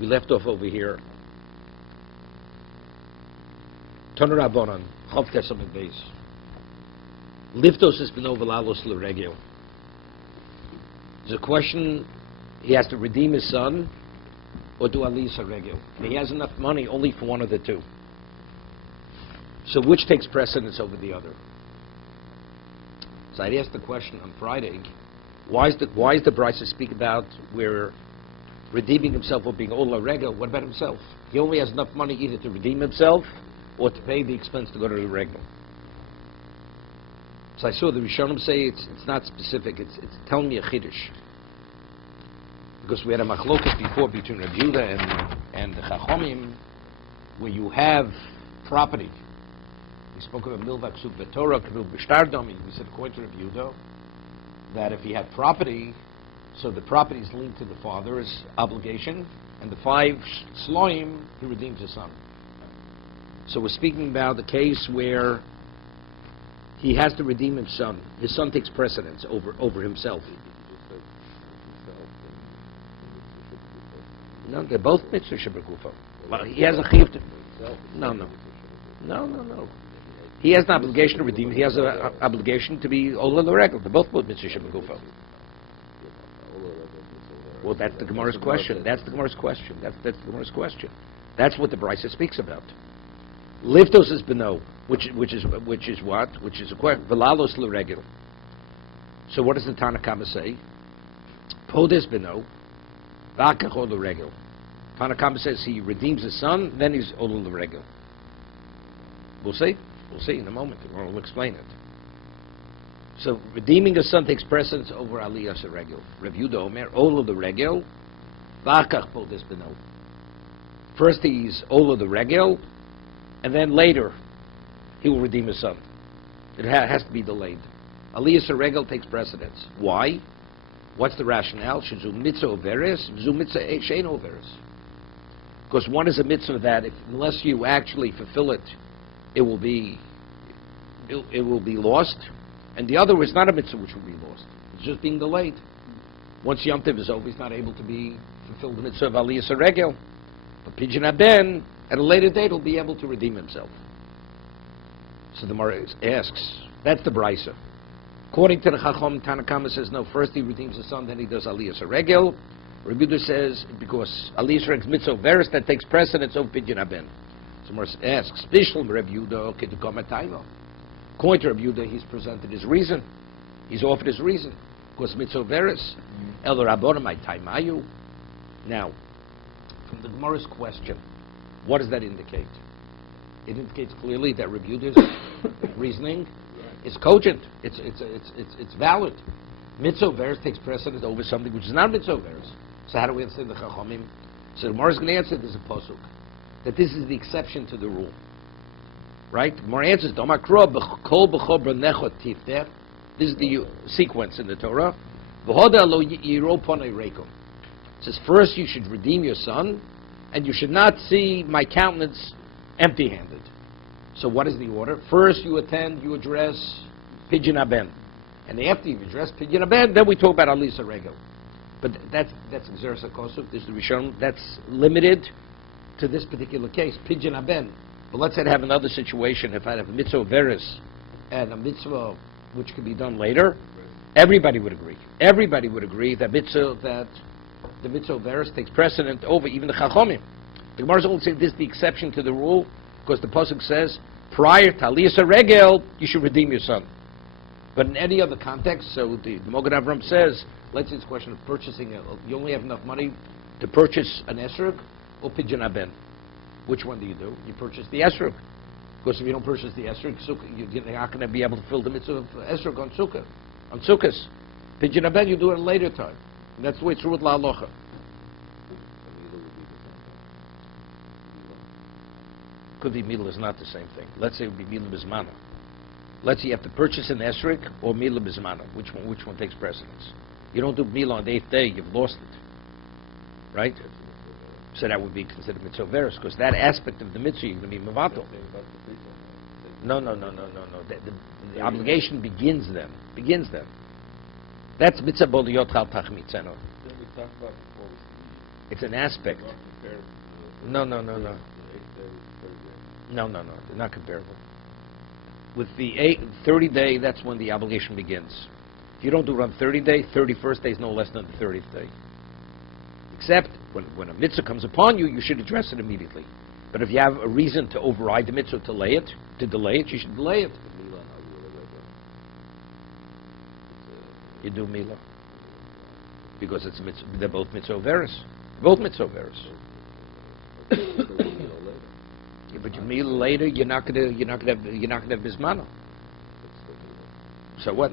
We left off over here. Tanu Rabbanan, Chav Tesam and Beis. Liftos is beno v'lalos l'regel. There's a question, he has to redeem his son, or do aliyas regel. And he has enough money only for one of the two. So which takes precedence over the other? So I asked the question on Friday, why is the Brisa speak about where redeeming himself or being ola regel? What about himself? He only has enough money either to redeem himself or to pay the expense to go to the regel. So I saw the Rishonim say it's not specific. It's telling me a chiddush. Because we had a machloket before between Rabbi Yehuda and the Chachomim, where you have property. We spoke about milvak sub betorah, kavil b'shtardomi. We said according to Rabbi Yehuda that if he had property, so the property is linked to the father's obligation, and the 5 sloim he redeems his son. So we're speaking about the case where he has to redeem his son. His son takes precedence over himself. No, they're both mitzvah shebegufa. Well, he has a chiyuv to... No. He has an obligation to redeem. He has an obligation to be ola l'regel. They're both mitzvah shebegufa. Well, that's the Gemara's question. That's the Gemara's question. That's what the Brisa speaks about. Liftos is beno, which is what? Which is a question. V'lalos l'regel. So what does the Tanakama say? Podes beno, v'akach ola l'regel. Tanakama says he redeems his son, then he's ola l'regel. We'll see in a moment. We'll explain it. So redeeming a son takes precedence over aliyas regel. Rav Yehuda Omer, ola l'regel, v'akach podes beno. First he's ola l'regel, and then later, he will redeem his son. It has to be delayed. Aliyas regel takes precedence. Why? What's the rationale? Shezu mitzvah overes, zu mitzvah shein overes. Because one is a mitzvah that unless you actually fulfill it, it will be lost. And the other is not a mitzvah which will be lost. It's just being delayed. Once Yom Tov is over, he's not able to be fulfilled the mitzvah of aliyas regel. But Pidyon Haben, at a later date, he'll be able to redeem himself. So the Gemara asks, that's the Brisa. According to the Chacham, Tanakama says, no, first he redeems his son, then he does aliyas regel. Rabbi Yehuda says, because aliyas regel is mitzvah veris, that takes precedence over Pidyon Haben. So the Gemara asks, Bishlam Rabbi Yehuda, kedukomataymo. According to Rabbi Yehuda, he's presented his reason. He's offered his reason. Because mitzvah veris, el rabbonim ay taimayu. Now, from the Gemara's question, what does that indicate? It indicates clearly that Rabbi Yehuda's reasoning is cogent. It's valid. Mitzvah veris takes precedence over something which is not mitzvah veris. So how do we understand the Chachamim? So the Gemara is going to answer there's a pasuk that this is the exception to the rule. Right? The Gemara answers, this is the sequence in the Torah. It says, first you should redeem your son, and you should not see my countenance empty-handed. So what is the order? First you address Pidyon Haben. And after you address Pidyon Haben, then we talk about aliyas regel. But that's Xeris HaKosuf, this is the Rishon, that's limited to this particular case, Pidyon Haben. But let's say I have another situation, if I have a mitzvah veris and a mitzvah which can be done later, everybody would agree. Everybody would agree that the mitzvah veris takes precedent over even the Chachomim. The Gemara is only saying this is the exception to the rule, because the pasuk says, prior to aliyas regel, you should redeem your son. But in any other context, so the Mogen Avram says, let's say it's a question of purchasing, you only have enough money to purchase an esrog or Pidyon Haben. Which one do? You purchase the esrog. Because if you don't purchase the esrog, you're not going to be able to fill the mitzvah of esrog on sukkahs. Pidyon Haben, you do it at a later time. And that's the way it's ruled la'alocha. Could be milah is not the same thing. Let's say it would be milah bismana. Let's say you have to purchase an esrog or milah bismana. Which one takes precedence? You don't do milah on the 8th day, you've lost it. Right? So that would be considered mitzvah veris, because that aspect of the mitzvah you're going to be mevatel. No. The obligation begins then. That's mitzvah boliyot chal tachmitzeno. talked about before was the... It's an aspect. No. No, they're not comparable. With the 30th day, that's when the obligation begins. If you don't do it on 30th day, 31st day is no less than the 30th day. Except when a mitzvah comes upon you, you should address it immediately. But if you have a reason to override the mitzvah, to delay it, you should delay it. You do Mila. Because it's mitzvah, they're both mitzvah veris. Both mitzvah veris. Yeah, but you Mila later, you're not gonna have bismana. So what?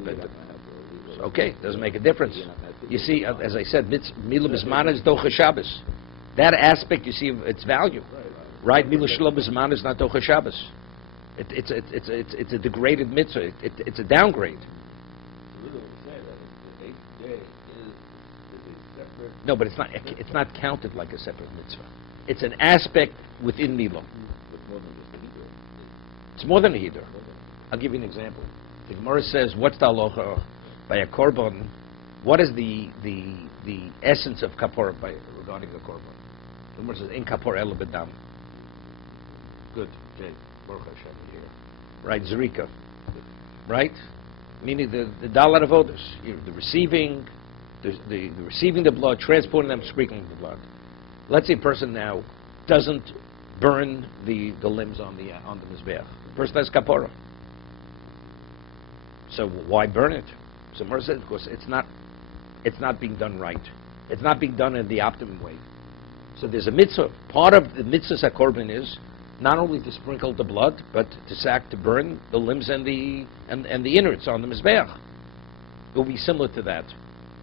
Okay, doesn't make a difference. You see, as I said, Mila bismana is docha Shabbos. That aspect, you see, its value, right? Mila shelo bismana is not docha Shabbos. It's a degraded mitzvah. It's a downgrade. No, but it's not counted like a separate mitzvah. It's an aspect within Mila. It's more than a hidur. I'll give you an example. The Gemara says, "What's the halacha by a korban? What is the essence of kapor regarding the korban?" The Gemara says, "In kapor ela bedam." Good. Okay. Baruch Hashem here. Right. Zerika. Right. Meaning the dalar avodas. The receiving. The receiving the blood, transporting them, sprinkling the blood. Let's say a person now doesn't burn the limbs on the mizbeach. The person has kapora. So why burn it? So Mara says because it's not being done right. It's not being done in the optimum way. So there's a mitzvah. Part of the mitzvah korban is not only to sprinkle the blood, but to burn the limbs and the innards on the mizbeach. It will be similar to that.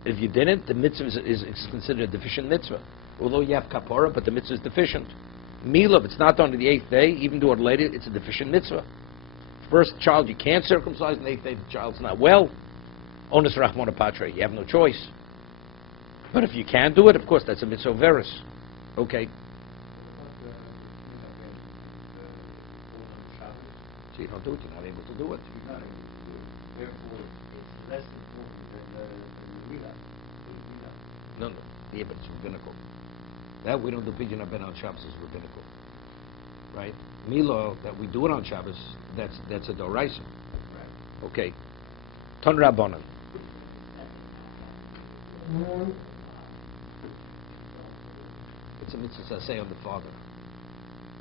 If you didn't, the mitzvah is considered a deficient mitzvah. Although you have kapora, but the mitzvah is deficient. Mila, if it's not done on the 8th day, even do it later, it's a deficient mitzvah. First child you can't circumcise, on the 8th day the child's not well. Onus rachmana patre, you have no choice. But if you can do it, of course, that's a mitzvah veris. Okay. So you don't do it, you're not able to do it. Therefore, it's less important than the Mila. No. Yeah, but it's rabbinical. That we don't do pidyon haben on Shabbos is rabbinical. Right? Mila, that we do it on Shabbos, that's a doraisa. Right. Okay. Ton rabbanan. It's a mitzvah saseh on the father.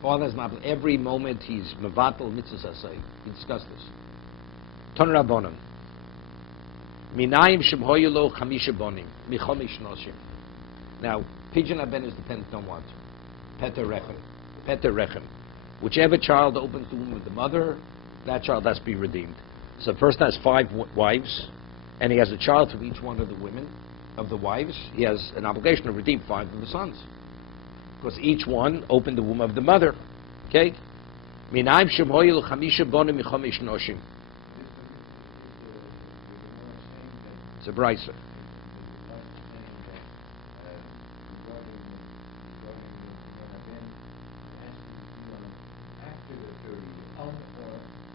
Father's not every moment he's mevatel mitzvah saseh. We discussed this. Ton rabbanan. Minayim shemhoyu lo chamisha bonim michomish noshim. Now, pidyon haben is dependent on what? Peter rechem. Whichever child opens the womb of the mother, that child has to be redeemed. So the person has 5 wives, and he has a child from each one of the women, of the wives. He has an obligation to redeem 5 of the sons. Because each one opened the womb of the mother. Okay? Minayim shemhoyu lo chamisha bonim michomish noshim. It's a brisa.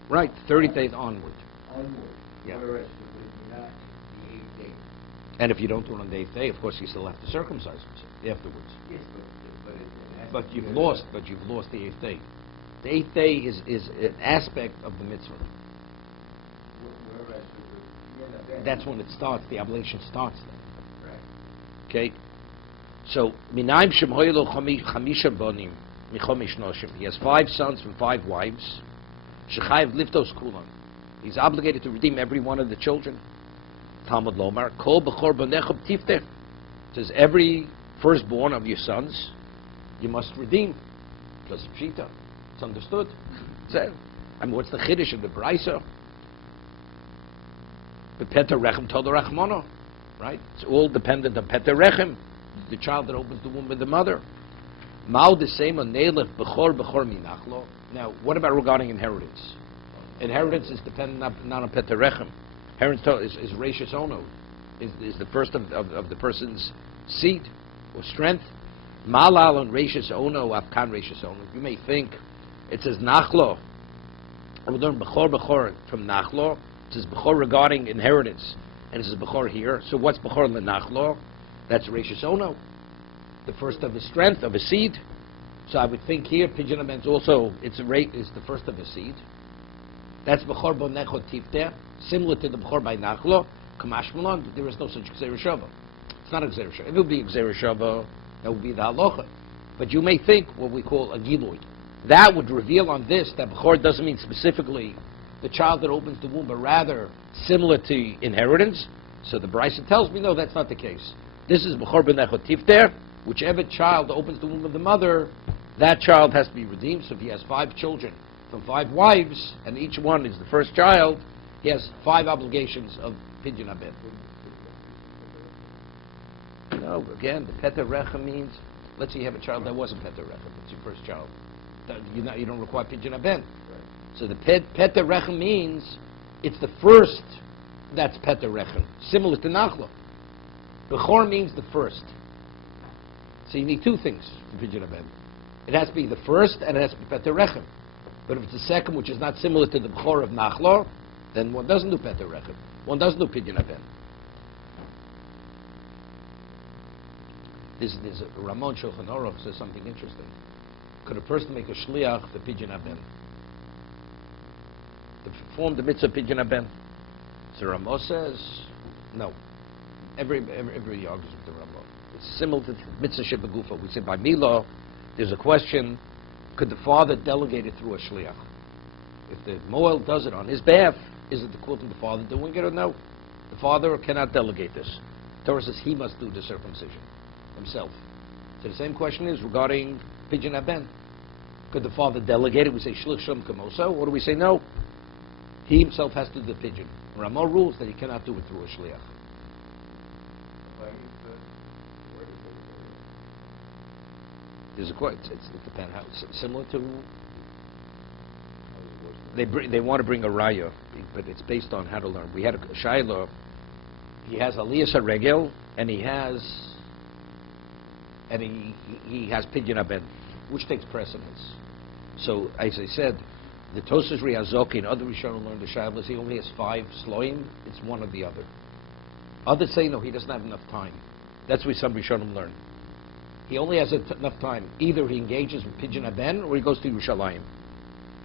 Right, 30 days onward. Yeah. Whereas it would not the 8th day. And if you don't do it on the 8th day, of course, you still have to circumcise afterwards. Yes, But you've lost the 8th day. The 8th day is an aspect of the mitzvah. Whereas That's when it starts. The oblation starts then. Right. Okay. So minayim shemhoyelo chamisha bonim michomish noshim. He has 5 sons from 5 wives. Shechayev liftos kulan. He's obligated to redeem every one of the children. Talmud lomar kol bechor bonechem tifteh. Says every firstborn of your sons you must redeem. Plus pshita. It's understood. I mean, what's the chiddush of the brisa? The Peter Rechem told the Rachmana, right? It's all dependent on Peter Rechem, the child that opens the womb of the mother. Mao the same on Neilef Bechor Minachlo. Now, what about regarding inheritance? Inheritance is dependent not on Peter Rechem. Inheritance is Reishis Ono, is the first of the person's seed or strength. Malal on Reishis Ono, Afkan Reishis Ono. You may think it says Nachlo. We learn Bechor from Nachlo. It says Bechor regarding inheritance, and it says Bechor here. So what's Bechor lenachlo? That's Rishis Ono, the first of his strength, of his seed. So I would think here, Pidyon Aben's also, it's the first of his seed. That's B'chor Bo Necho Tifter, similar to the B'chor by Nachlo. Kamash Malon, there is no such Gzeir Shava. It's not a Gzeir Shava. If it would be a Gzeir Shava, that would be the halacha. But you may think what we call a Giloid. That would reveal on this that B'chor doesn't mean specifically the child that opens the womb, but rather similar to inheritance. So the Brisa tells me, no, that's not the case. This is B'chor B'necho Tifter. Whichever child opens the womb of the mother, that child has to be redeemed. So if he has 5 children from 5 wives, and each one is the first child, he has 5 obligations of Pidyon Aben. No, again, the Peter Recha means, let's say you have a child that wasn't Peter Recha, it's your first child. You don't require Pidyon Aben. So the Peter Recha means it's the first that's Peter Recha, similar to Nachlo. Bechor means the first. So you need 2 things for Pidyon Aben. It has to be the first, and it has to be Peter Recha. But if it's the second, which is not similar to the Bechor of Nachlo, then one doesn't do Peter Recha. One doesn't do Pidyon Aben. There's a Ramon Shulchan Aruch says something interesting. Could a person make a shliach for Pidyon Aben? To perform the mitzvah Pidyon Aben? So Ramon says, no. Every argues with the Ramon. It's similar to mitzvah shebegufa. We say by Mila, there's a question, could the father delegate it through a shliach? If the Moel does it on his behalf, is it equivalent to the father doing it or no? The father cannot delegate this. The Torah says he must do the circumcision himself. So the same question is regarding Pidyon Aben. Could the father delegate it? We say shlich shem kamoso. Or do we say no? He himself has to do the pigeon. Ramah rules that he cannot do it through a shliach. There's a question. It depends how. Similar to. They want to bring a raya, but it's based on how to learn. We had a Shiloh. He has Aliyas HaRegel, and he has Pidyon Aben, which takes precedence. So, as I said, the Tosas Riazoki and other Rishonim learned the Shiloh. He only has 5 sloim. It's one or the other. Others say no, he doesn't have enough time. That's what some Rishonim learn. He only has enough time. Either he engages with Pidyon Aben or he goes to Yerushalayim.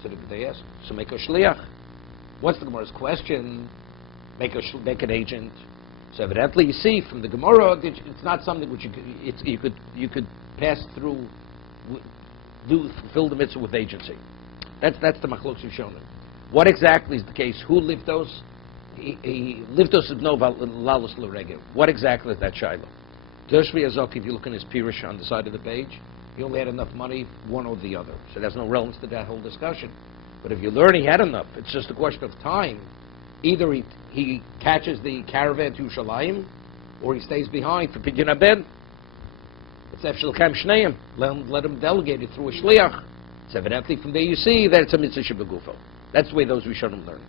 So they ask, so make a shliach. What's the Gemara's question? Make an agent. So evidently, you see from the Gemara, it's not something which you could pass through, fulfill the mitzvah with agency. That's the machlokes Rishonim. What exactly is the case? Who liftos? Liftos is no lalus l'regel. What exactly is that shiloh? Toshvi Azok, if you look in his Pirush on the side of the page, he only had enough money, one or the other. So there's no relevance to that whole discussion. But if you learn he had enough, it's just a question of time. Either he catches the caravan to Yerushalayim, or he stays behind for Pidyon Aben. It's Efshel Kam Shneim. Let him delegate it through a shliach. It's evidently from there you see that it's a mitzvah shebegufo. That's the way those Rishonim learn.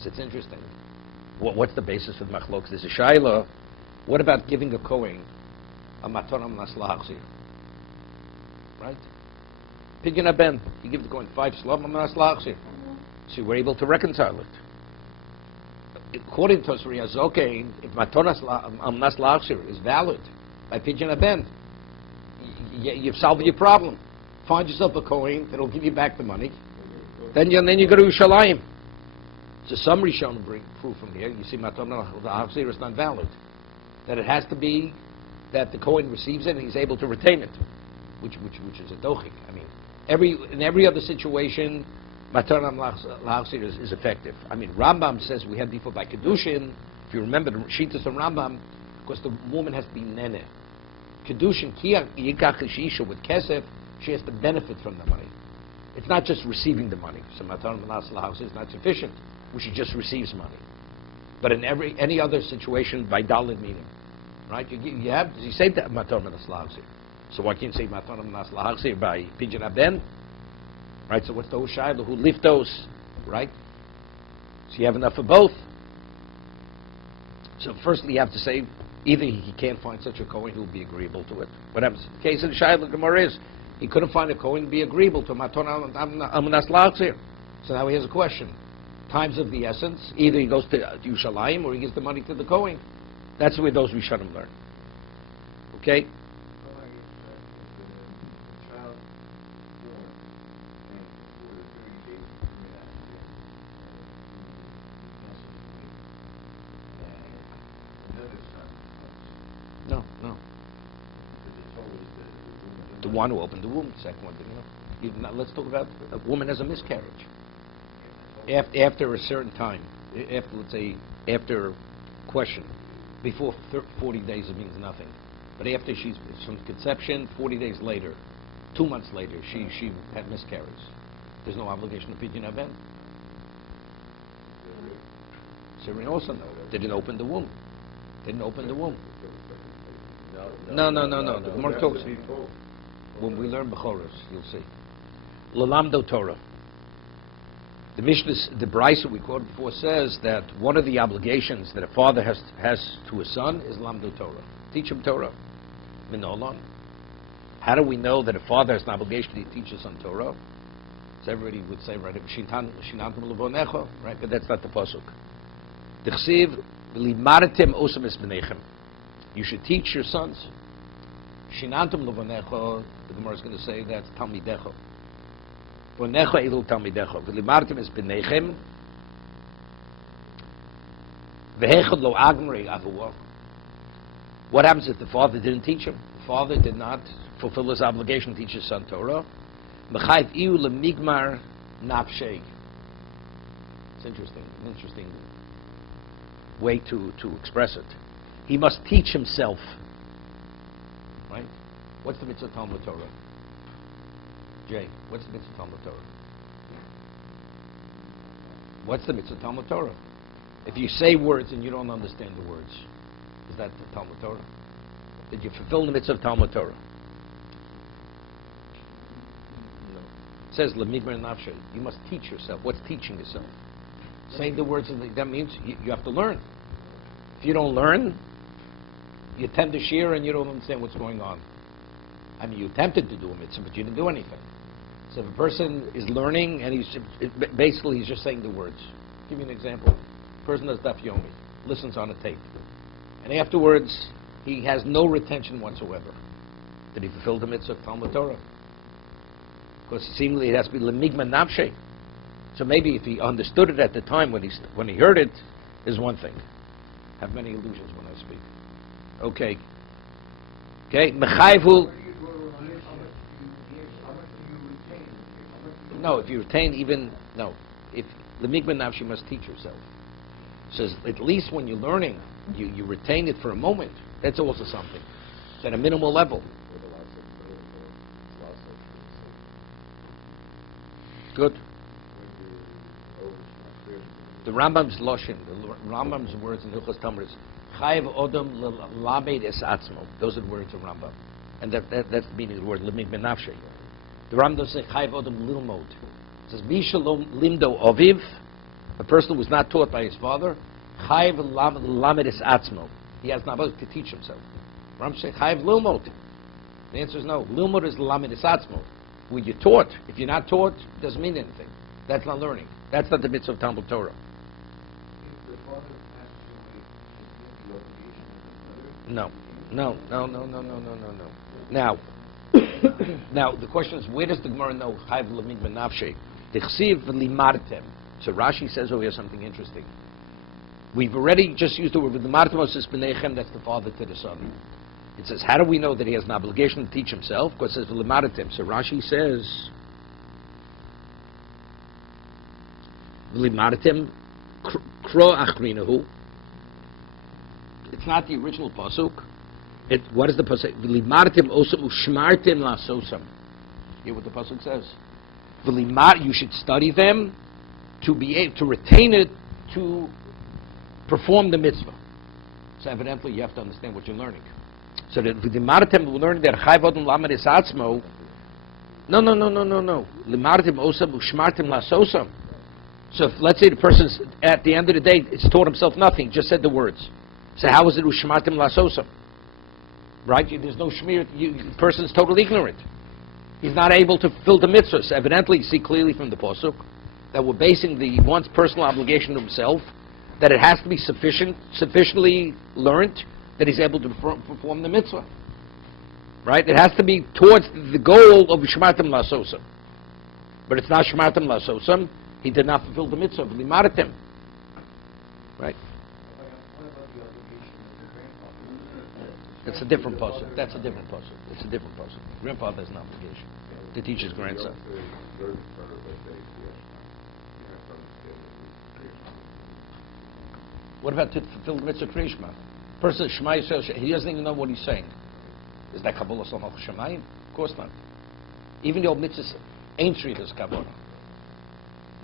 So it's interesting. What's the basis of machlokes? There's a shayla. What about giving a kohen a matonam naslahachzir? Right? Pidyon Aben. You give the kohen 5 slov naslahachzir. So we're able to reconcile it. According to Tosri Azokein, if matonam naslahachzir is valid by Pidyon Aben, you've solved your problem. Find yourself a kohen that'll give you back the money. Then you go to Yerushalayim. So some Rishonim bring proof from here. You see, Matonah Hachzir is not valid. That it has to be that the Kohen receives it and he's able to retain it, which is a dochik. I mean, in every other situation, Matonah Hachzir is effective. I mean, Rambam says we have before by kiddushin. If you remember the Shitas of Rambam, because the woman has to be nene. Kiddushin yikach isha with kesef, she has to benefit from the money. It's not just receiving the money. So Matonah Hachzir is not sufficient. She just receives money. But in any other situation, by dalit meaning, right? You say that matonah naslahachzir. So why can't you say matonah naslahachzir by Pidyon Aben? Right. So what's the shayla who liftos, right? So you have enough of both. So firstly, you have to say either he can't find such a kohen who will be agreeable to it. What happens? The case of the shayla Gemara is he couldn't find a kohen to be agreeable to matonah naslahachzir. So now he has a question. Time's of the essence. Either he goes to Yerushalayim or he gives the money to the Kohen. That's the way those Rishonim learn. Okay? No. The one who opened the womb, the second one didn't know. Let's talk about a woman has a miscarriage. After a certain time, after, let's say, after question, before 40 days it means nothing. But after she's from conception, 40 days later, 2 months later, she had miscarriage. There's no obligation to pidyon aben. Syrian also no. Didn't open the womb. No. The Gemara talks. When we learn Bechoros, you'll see. Lalamdo Torah. The Mishnah, the Brisa we quoted before says that one of the obligations that a father has to his son is Lamdo Torah. Teach him Torah. Minolon. How do we know that a father has an obligation to teach his son Torah? So everybody would say, right, Shinantum Levonecho, right? But that's not the pasuk. D'chsiv Limaratim Osam Es B'nechem. You should teach your sons. Shinantum Levonecho, the Gemara is going to say that's Talmidecho. Vonecho Elu Talmidecho. V'limartim Es B'nechem. V'hechad Lo Agmrei Avuah. What happens if the father didn't teach him? The father did not fulfill his obligation to teach his son Torah. M'chayv Iu Lemigmar Nafshei. It's interesting, an interesting way to express it. He must teach himself. Right? What's the mitzvah Talmud Torah? Jay, what's the mitzvah Talmud Torah? What's the mitzvah Talmud Torah? If you say words and you don't understand the words, is that the Talmud Torah? Did you fulfill the mitzvah of Talmud Torah? No. It says, Lemigmar Nafshe. You must teach yourself. What's teaching yourself? Saying the words, that means you have to learn. If you don't learn, you attend the shir and you don't understand what's going on. I mean, you attempted to do a mitzvah, but you didn't do anything. So if a person is learning and he's just saying the words. I'll give you an example. A person does daf yomi, listens on a tape, and afterwards he has no retention whatsoever. Did he fulfill the mitzvah of Talmud Torah? Because seemingly it has to be lemigma nafshe. So maybe if he understood it at the time when he heard it, is one thing. I have many illusions when I speak. Okay. Mechayvu. No, if you retain if the migman nafshi must teach yourself. Says at least when you're learning, you retain it for a moment. That's also something. It's at a minimal level. Good. The Rambam's loshin, the Rambam's words in Hilchos Talmud is Chayev Odom Lamed Es Atzmo. Those are the words of Rambam, and that's the meaning of the word Limid Benafshe. The Rambam doesn't say Chayev Odom Lilmod. It says Mishalom Limdo Oviv, a person who was not taught by his father. Chayev Lamed Es Atzmo. He has not ability to teach himself. Rambam says Chayev Lilmod. The answer is no. Lilmod is Lamed Es Atzmo. When you're taught, if you're not taught, it doesn't mean anything. That's not learning. That's not the mitzvah of Talmud Torah. No. Now, the question is, where does the Gemara know Chayv Lamid Benafshe? Tichsiv Limartem. So Rashi says over here something interesting. We've already just used the word Limartem Osis Benechem. That's the father to the son. It says, how do we know that he has an obligation to teach himself? Because it says Limartem. So Rashi says Limartem Kro Achrinahu. It's not the original pasuk. What is the pasuk? V'limartim osam ushmartim lasosam. Hear what the pasuk says. You should study them to be able to retain it to perform the mitzvah. So evidently you have to understand what you're learning. So that v'limartim will learn that chayvodum lamed es atzmo. No. Limartim osam ushmartim lasosam. So if, let's say the person's at the end of the day, it's taught himself nothing, just said the words. So how is it ushmartim lasosam? Right? There's no shmir. The person is totally ignorant. He's not able to fulfill the mitzvahs. Evidently, you see clearly from the pasuk. that we're basing one's personal obligation to himself, that it has to be sufficiently learned that he's able to perform the mitzvah. Right? It has to be towards the goal of Shmartim Lasosam. But it's not Shmartim Lasosam. He did not fulfill the mitzvah of Limaratim. Right? What about the obligation of the grandfather? That's a different puzzle. That's a different puzzle. It's a different puzzle. Grandfather has an obligation to teach his grandson. What about to fulfill the mitzvah Kriyishma? Person Shema Yisrael, he doesn't even know what he's saying. Is that Kabbalah Samach Shemayim? Of course not. Even the old mitzvahs ain't treated as Kabbalah.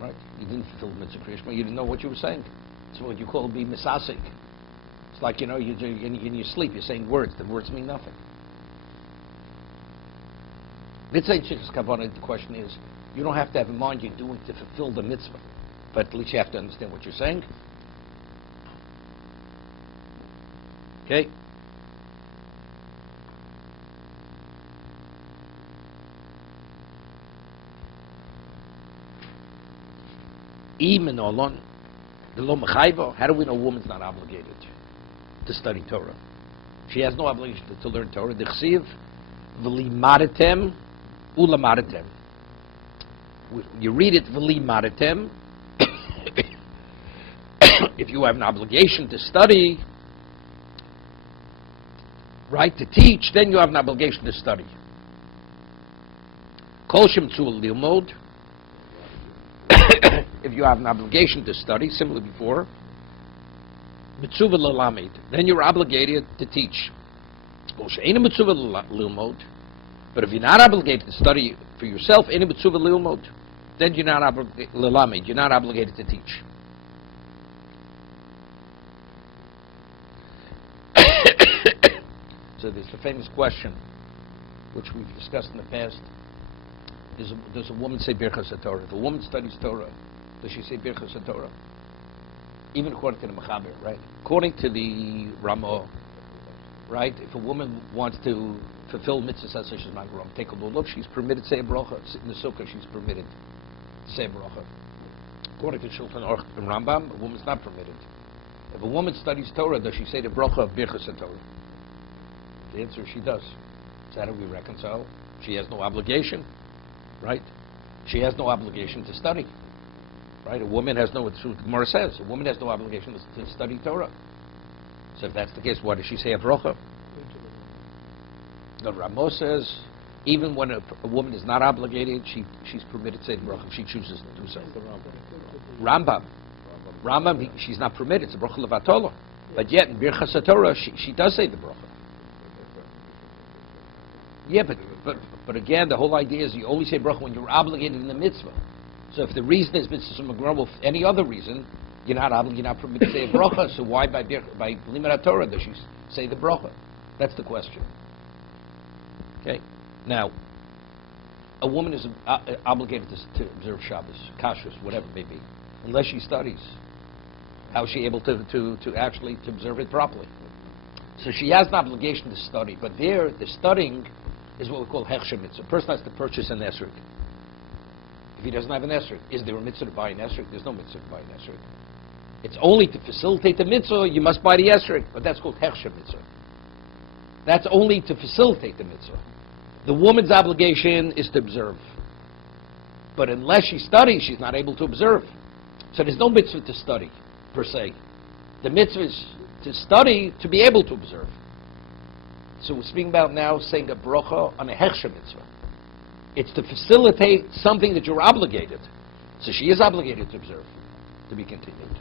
Right? You didn't fulfill the mitzvah Kriyishma. You didn't know what you were saying. It's what you call being misasik. It's like, in your sleep, you're saying words. The words mean nothing. Mitzvah ain't treated as Kabbalah. The question is, you don't have to have in mind you're doing to fulfill the mitzvah. But at least you have to understand what you're saying. Okay? Even alone, the lo mechayva. How do we know a woman's not obligated to study Torah? She has no obligation to learn Torah. D'chsiv v'limadatem ulamadatem. You read it v'limadatem. If you have an obligation to study, right, to teach, then you have an obligation to study. Kol shemtzu lilmod. If you have an obligation to study, similar before, mitzuva l'lamed, then you're obligated to teach. But if you're not obligated to study for yourself, mitzuva l'ilmod, then you're not l'lamed. You're not obligated to teach. So there's a famous question, which we've discussed in the past. Does a woman say Birchas HaTorah? If a woman studies Torah, does she say Birchas HaTorah? Even according to the Mechaber, right? According to the Ramah, right? If a woman wants to fulfill mitzvahs such as Magrom, take a lulav, she's permitted to say a bracha. Sit in the sukkah, she's permitted to say a bracha. According to Shulchan Aruch and Rambam, a woman's not permitted. If a woman studies Torah, does she say the bracha of Birchas HaTorah? The answer is she does. So how do we reconcile? She has no obligation. Right? She has no obligation to study. Right? A woman has no, what the Gemara says, a woman has no obligation to study Torah. So if that's the case, why does she say a bracha? The Ramo says, even when a woman is not obligated, she's permitted to say the bracha if she chooses to do so. Rambam, she's not permitted, it's a bracha levatolo. But yet, in Birchas HaTorah, she does say the bracha. Yeah, but again, the whole idea is you only say bracha when you're obligated in the mitzvah. So if the reason is mitzvah magrama, for any other reason, you're not permitted to say a bracha. So why by Limud Torah does she say the bracha? That's the question. Okay. Now, a woman is obligated to observe Shabbos, kashrus, whatever it may be, unless she studies. How is she able to actually to observe it properly? So she has an obligation to study, but there the studying is what we call hechsher mitzvah. A person has to purchase an esrog. If he doesn't have an esrog, is there a mitzvah to buy an esrog? There's no mitzvah to buy an esrog. It's only to facilitate the mitzvah, you must buy the esrog, but that's called hechsher mitzvah. That's only to facilitate the mitzvah. The woman's obligation is to observe. But unless she studies, she's not able to observe. So there's no mitzvah to study, per se. The mitzvah is to study to be able to observe. So we're speaking about now saying a bracha on a hechsher mitzvah. It's to facilitate something that you're obligated. So she is obligated to observe. To be continued.